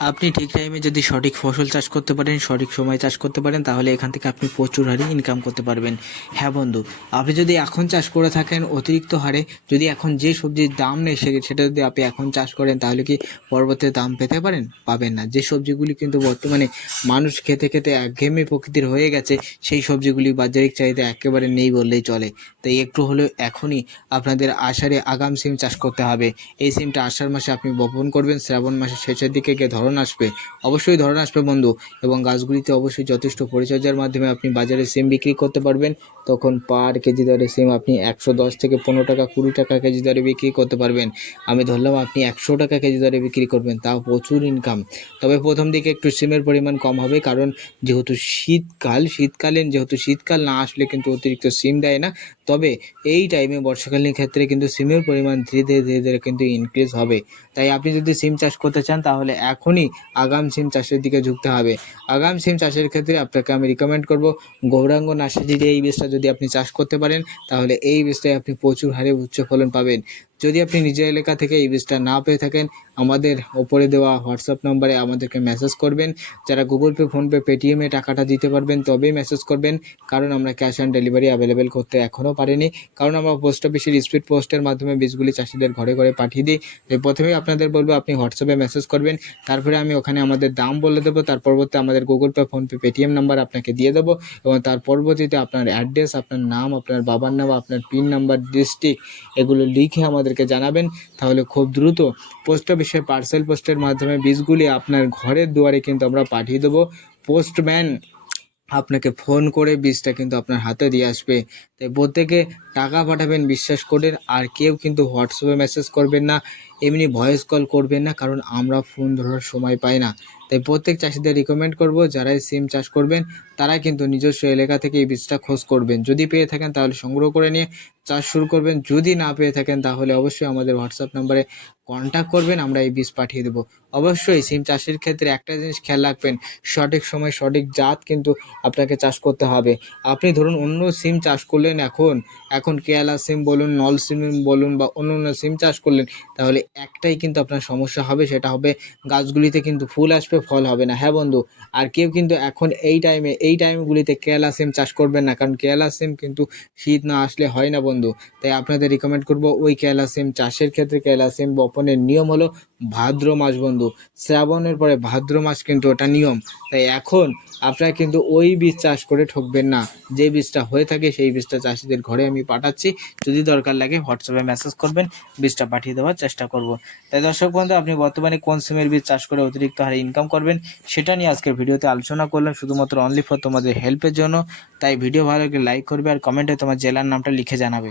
আপনি ঠিক টাইমে যদি সঠিক ফসল চাষ করতে পারেন, সঠিক সময়ে চাষ করতে পারেন, তাহলে এখান থেকে আপনি প্রচুর হারে ইনকাম করতে পারবেন। হ্যাঁ বন্ধু, আপনি যদি এখন চাষ করে থাকেন অতিরিক্ত হারে, যদি এখন যে সবজির দাম নেই সেটা যদি আপনি এখন চাষ করেন, তাহলে কি পরবর্তীতে দাম পেতে পারেন? পাবেন না। যে সবজিগুলি কিন্তু বর্তমানে মানুষ খেতে খেতে একঘেয়েমি প্রকৃতির হয়ে গেছে, সেই সবজিগুলি বাজারিক চাহিদা একেবারে নেই বললেই চলে। তাই একটু হলেও এখনই আপনাদের আষাঢ়ে আগাম সিম চাষ করতে হবে। এই সিমটা আষাঢ় মাসে আপনি বপন করবেন, শ্রাবণ মাসের শেষের দিকে গিয়ে ধরন আসবে, অবশ্যই ধরন আসবে বন্ধু। এবং গাছগুলিতে অবশ্যই যথেষ্ট পরিচর্যার মাধ্যমে আপনি বাজারে সিম বিক্রি করতে পারবেন। তখন পার কেজি দরে সিম আপনি 110 থেকে 15 টাকা 20 টাকা কেজি দরে বিক্রি করতে পারবেন। আমি ধরলাম আপনি 100 টাকা কেজি দরে বিক্রি করবেন, তাও প্রচুর ইনকাম। তবে প্রথম দিকে একটু সিমের পরিমাণ কম হবে, কারণ যেহেতু শীতকালীন যেহেতু শীতকাল না আসলে কিন্তু অতিরিক্ত সিম দেয় না। তবে এই টাইমে বর্ষাকালীন ক্ষেত্রে কিন্তু সিমের পরিমাণ ধীরে ধীরে কিন্তু ইনক্রিজ হবে। তাই আপনি যদি সিম চাষ করতে চান, তাহলে এখনই আগাম সিম চাষের দিকে ঝুঁকতে হবে। আগাম সিম চাষের ক্ষেত্রে আপনাকে আমি রিকমেন্ড করব, গৌরাঙ্গ নার্সারির এই বীজটা যদি আপনি চাষ করতে পারেন, তাহলে এই বীজটায় আপনি প্রচুর হারে উচ্চ ফলন পাবেন। যদি আপনি নিজের এলাকা থেকে এই বীজটা না পেয়ে থাকেন, আমাদের ওপরে দেওয়া হোয়াটসঅ্যাপ নম্বরে আমাদেরকে মেসেজ করবেন। যারা গুগল পে, ফোনপে, পেটিএমে টাকাটা দিতে পারবেন তবেই মেসেজ করবেন, কারণ আমরা ক্যাশ অন ডেলিভারি অ্যাভেলেবেল করতে এখনও পারিনি। কারণ আমরা পোস্ট অফিসের স্পিড পোস্টের মাধ্যমে বীজগুলি চাষিদের ঘরে ঘরে পাঠিয়ে দিই। তাই প্রথমেই আপনাদের বলবো আপনি হোয়াটসঅ্যাপে মেসেজ করবেন, তারপরে আমি ওখানে আমাদের দাম বলে দেবো, তার পরবর্তী আমাদের Google pay, PhonePe, Paytm number আপনাকে দিয়ে দেবো, এবং তার পরবর্তীতে আপনার অ্যাড্রেস, আপনার নাম, আপনার বাবার নাম, আপনার পিন নাম্বার, ডিস্ট্রিক্ট এগুলো লিখে আমাদেরকে জানাবেন। তাহলে খুব দ্রুত পোস্ট অফিসে পার্সেল পোস্টের মাধ্যমে বীজগুলি আপনার ঘরের দুয়ারে কিন্তু আমরা পাঠিয়ে দেবো। পোস্টম্যান আপনাকে ফোন করে বীজটা কিন্তু আপনার হাতে দিয়ে আসবে। তাই প্রত্যেকে টাকা পাঠাবেন বিশ্বাস করে, আর কেউ কিন্তু হোয়াটসঅ্যাপে মেসেজ করবেন না, এমনি ভয়েস কল করবেন না, কারণ আমরা ফোন ধরার সময় পাই না। তাই প্রত্যেক চাষিদের রিকমেন্ড করব, যারাই সিম চাষ করবেন তারা কিন্তু নিজস্ব এলাকা থেকে এই বীজটা খোঁজ করবেন। যদি পেয়ে থাকেন তাহলে সংগ্রহ করে নিয়ে চাষ শুরু করবেন, যদি না পেয়ে থাকেন তাহলে অবশ্যই আমাদের হোয়াটসঅ্যাপ নাম্বারে কন্ট্যাক্ট করবেন, আমরা এই বীজ পাঠিয়ে দেবো। অবশ্যই সিম চাষের ক্ষেত্রে একটা জিনিস খেয়াল রাখবেন, সঠিক সময় সঠিক জাত কিন্তু আপনাকে চাষ করতে হবে। আপনি ধরুন অন্য সিম চাষ করলেন, এখন কেয়ালা সিম বলুন, নল সিম বলুন, বা অন্য অন্য সিম চাষ করলেন, তাহলে একটাই কিন্তু আপনার সমস্যা হবে, সেটা হবে গাছগুলিতে কিন্তু ফুল আসবে, ফল হবে না। হ্যাঁ বন্ধু, আর কেউ কিন্তু এখন এই টাইমগুলিতে কেয়ালা সিম চাষ করবেন না, কারণ কেয়ালা সিম কিন্তু শীত না আসলে হয় না বন্ধু। তাই আপনাদের রিকমেন্ড করব, ওই কেয়ালা সিম চাষের ক্ষেত্রে কেয়ালা সিম বপনের নিয়ম হলো ভাদ্র মাস বন্ধু। শ্রাবণের পরে ভাদ্র মাস কিন্তু ওটা নিয়ম। তাই এখন আপনারা কিন্তু ওই বীজ চাষ করে ঠকবেন না। যে বীজটা হয়ে থাকে সেই বীজটা চাষিদের ঘরে আমি পাঠাচ্ছি, যদি দরকার লাগে হোয়াটসঅ্যাপে মেসেজ করবেন, বীজটা পাঠিয়ে দেওয়ার চেষ্টা করব। তাই দর্শক বন্ধু, আপনি বর্তমানে কোন সিমের বীজ চাষ করে অতিরিক্ত হারে ইনকাম করবেন, সেটা নিয়ে আজকের ভিডিওতে আলোচনা করলাম, শুধুমাত্র অনলি ফর তোমাদের হেল্পের জন্য। তাই ভিডিও ভালো লাগলে লাইক করবে, আর কমেন্টে তোমার জেলার নামটা লিখে জানাবে।